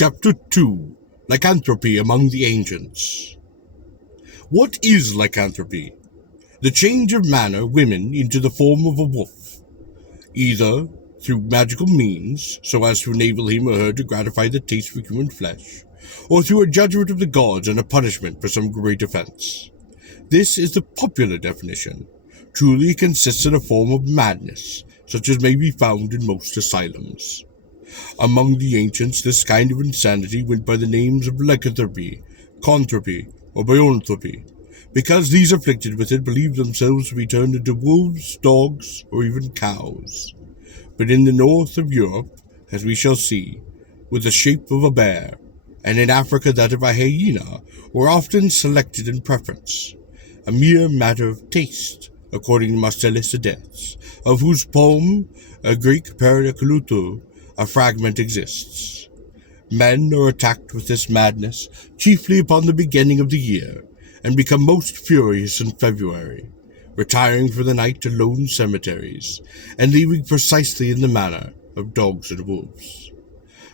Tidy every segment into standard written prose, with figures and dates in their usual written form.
Chapter 2. Lycanthropy among the Ancients. What is lycanthropy? The change of man or woman into the form of a wolf, either through magical means, so as to enable him or her to gratify the taste for human flesh, or through a judgment of the gods and a punishment for some great offense. This is the popular definition. Truly it consists in a form of madness, such as may be found in most asylums. Among the ancients, this kind of insanity went by the names of lycanthropy, conthropy, or bionthropy, because these afflicted with it believed themselves to be turned into wolves, dogs, or even cows. But in the north of Europe, as we shall see, with the shape of a bear, and in Africa that of a hyena, were often selected in preference, a mere matter of taste, according to Marcellus Adetes, of whose poem, a Greek Pericoluto, a fragment exists. Men are attacked with this madness chiefly upon the beginning of the year, and become most furious in February, retiring for the night to lone cemeteries, and leaving precisely in the manner of dogs and wolves.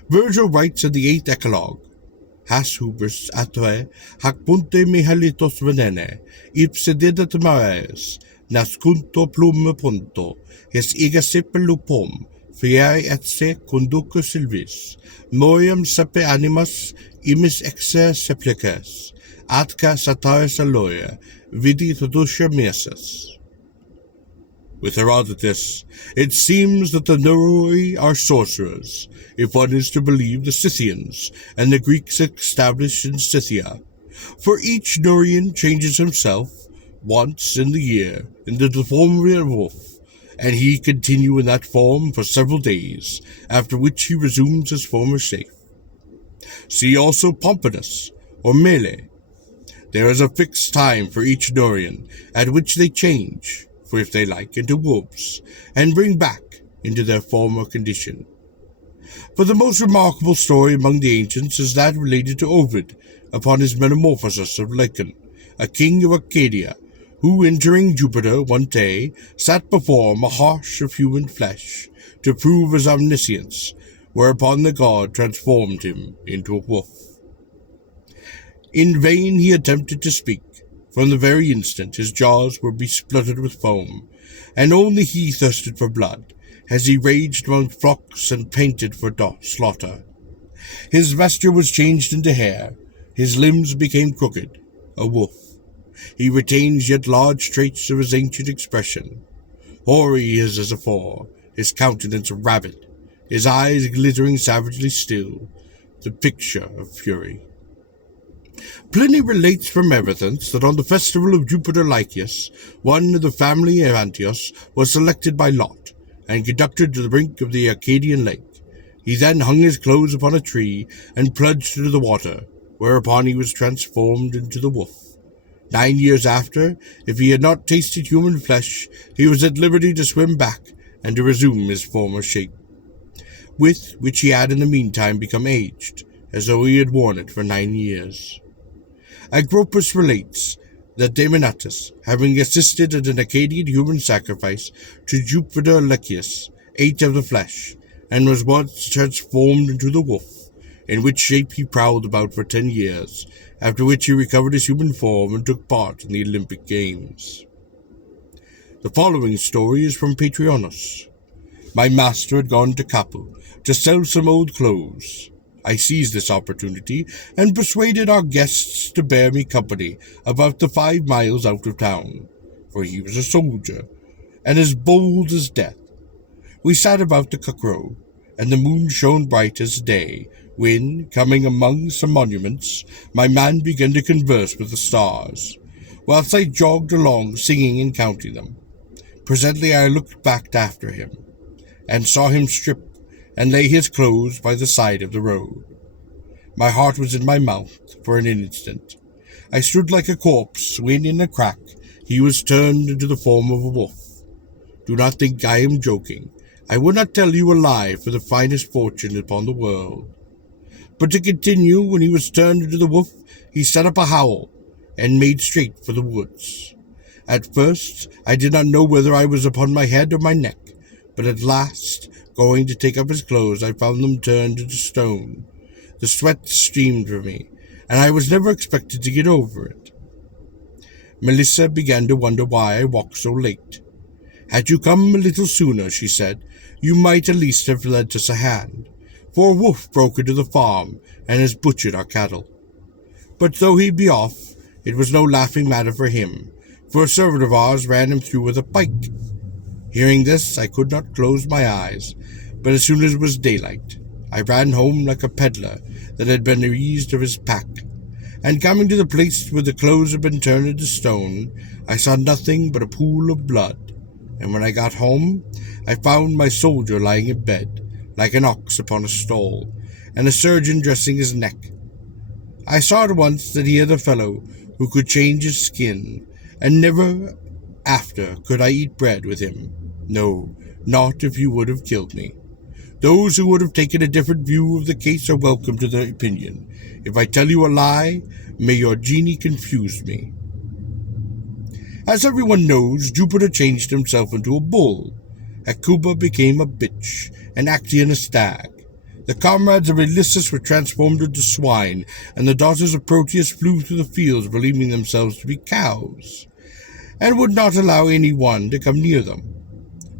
Virgil writes in the 8th Eclogue, Has hubris atre hac ponte mehalitos venene, ipse dedat mares, nascunto plume ponto, hes ega sepelupom, fieri et se conduco silvis, moriam sape animas, imis exe seplicas, atca sataris aloia, vidi toducia mesus. With Herodotus, it seems that the Neuroi are sorcerers, if one is to believe the Scythians and the Greeks established in Scythia, for each Neurian changes himself once in the year into the form of a wolf, and he continue in that form for several days, after which he resumes his former shape. See also Pompidus, or Mele. There is a fixed time for each Neurian, at which they change, for if they like, into wolves, and bring back into their former condition. But the most remarkable story among the ancients is that related to Ovid, upon his metamorphosis of Lycon, a king of Arcadia, who, entering Jupiter one day, sat before him a haunch of human flesh, to prove his omniscience, whereupon the god transformed him into a wolf. In vain he attempted to speak. From the very instant his jaws were bespluttered with foam, and only he thirsted for blood, as he raged among flocks and panted for slaughter. His vesture was changed into hair, his limbs became crooked, a wolf. He retains yet large traits of his ancient expression. Hoary he is as afore, his countenance rabid, his eyes glittering savagely still, the picture of fury. Pliny relates from Erythence that on the festival of Jupiter Lycaeus, one of the family of Antios was selected by lot, and conducted to the brink of the Arcadian lake. He then hung his clothes upon a tree, and plunged into the water, whereupon he was transformed into the wolf. 9 years after, if he had not tasted human flesh, he was at liberty to swim back, and to resume his former shape, with which he had in the meantime become aged, as though he had worn it for 9 years. Agropus relates that Demonatus, having assisted at an Arcadian human sacrifice to Jupiter Lycaeus, ate of the flesh, and was once transformed into the wolf, in which shape he prowled about for 10 years, after which he recovered his human form and took part in the Olympic Games. The following story is from Patrionos. My master had gone to Capu to sell some old clothes. I seized this opportunity and persuaded our guests to bear me company about the 5 miles out of town, for he was a soldier, and as bold as death. We sat about the Cockrow, and the moon shone bright as day, when, coming among some monuments, my man began to converse with the stars, whilst I jogged along singing and counting them. Presently I looked back after him, and saw him strip and lay his clothes by the side of the road. My heart was in my mouth for an instant. I stood like a corpse when, in a crack, he was turned into the form of a wolf. Do not think I am joking. I would not tell you a lie for the finest fortune upon the world. But to continue, when he was turned into the wolf, he set up a howl, and made straight for the woods. At first, I did not know whether I was upon my head or my neck, but at last, going to take up his clothes, I found them turned into stone. The sweat streamed from me, and I was never expected to get over it. Melissa began to wonder why I walked so late. Had you come a little sooner, she said, you might at least have lent us a hand, for a wolf broke into the farm and has butchered our cattle. But though he be off, it was no laughing matter for him, for a servant of ours ran him through with a pike. Hearing this, I could not close my eyes, but as soon as it was daylight, I ran home like a peddler that had been eased of his pack, and coming to the place where the clothes had been turned into stone, I saw nothing but a pool of blood, and when I got home, I found my soldier lying in bed, like an ox upon a stall, and a surgeon dressing his neck. I saw at once that he had a fellow who could change his skin, and never after could I eat bread with him. No, not if you would have killed me. Those who would have taken a different view of the case are welcome to their opinion. If I tell you a lie, may your genie confuse me. As everyone knows, Jupiter changed himself into a bull. Hecuba became a bitch, and Actaeon a stag. The comrades of Ulysses were transformed into swine, and the daughters of Proteus flew through the fields believing themselves to be cows, and would not allow any one to come near them,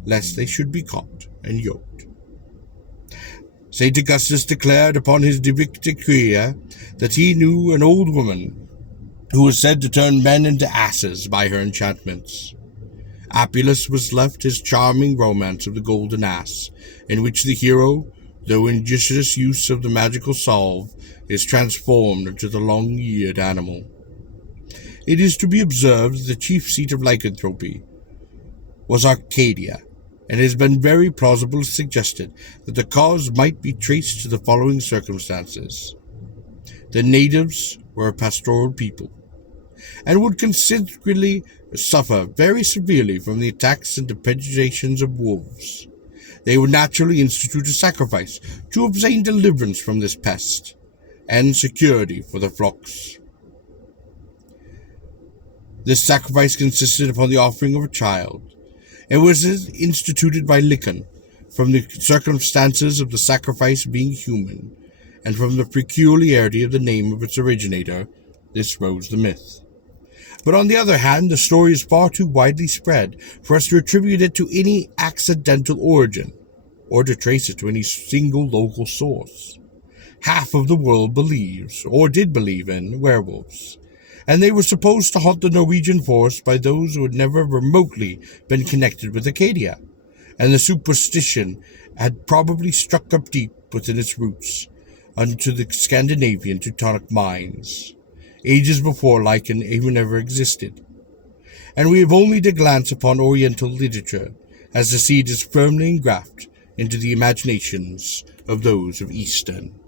lest they should be caught and yoked. St. Augustus declared upon his Divicticria that he knew an old woman who was said to turn men into asses by her enchantments. Appius was left his charming romance of the Golden Ass, in which the hero, though in judicious use of the magical salve, is transformed into the long-eared animal. It is to be observed that the chief seat of lycanthropy was Arcadia, and it has been very plausibly suggested that the cause might be traced to the following circumstances. The natives were a pastoral people, and would considerably suffer very severely from the attacks and depredations of wolves. They would naturally institute a sacrifice to obtain deliverance from this pest, and security for their flocks. This sacrifice consisted upon the offering of a child. It was instituted by Lycon, from the circumstances of the sacrifice being human, and from the peculiarity of the name of its originator. This rose the myth. But on the other hand, the story is far too widely spread for us to attribute it to any accidental origin, or to trace it to any single local source. Half of the world believes, or did believe in, werewolves, and they were supposed to haunt the Norwegian forest by those who had never remotely been connected with Acadia, and the superstition had probably struck up deep within its roots unto the Scandinavian Teutonic minds, ages before Lycan even ever existed. And we have only to glance upon Oriental literature, as the seed is firmly engrafted into the imaginations of those of Eastern.